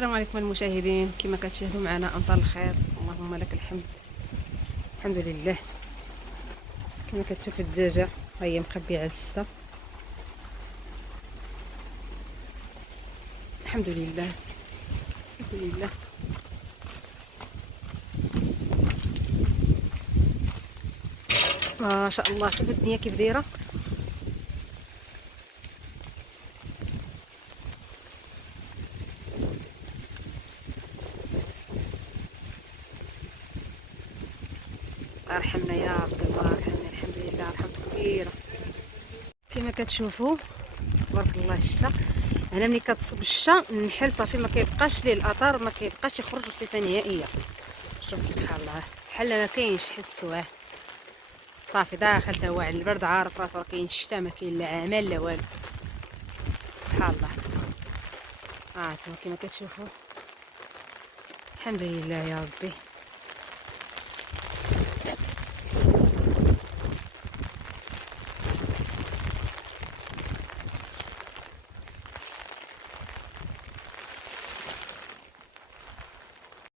السلام عليكم المشاهدين، كما كتشاهدوا معنا امطار الخير، اللهم لك الحمد. الحمد لله. كما كتشوف الدجاجه هي مخبيه على الشتا. الحمد لله الحمد لله. ما شاء الله، شوف الدنيا كيف دايره. ارحمنا يا ربي، الله يرحمنا. الحمد لله، رحمته كبيره. كما كتشوفوا تبارك الله الشتا. هنا ملي كتصب الشتا النحل صافي ما كيبقاش ليه الاثار، ما كيبقاش يخرج بصفه نهائيه. شوف سبحان الله، بحال ما كاينش، حسوه صافي داخل تا هو على البرد، عارف راسو كاين الشتا، ما كاين لا عمل لا والو. سبحان الله. انتما كما كتشوفوا. الحمد لله يا ربي.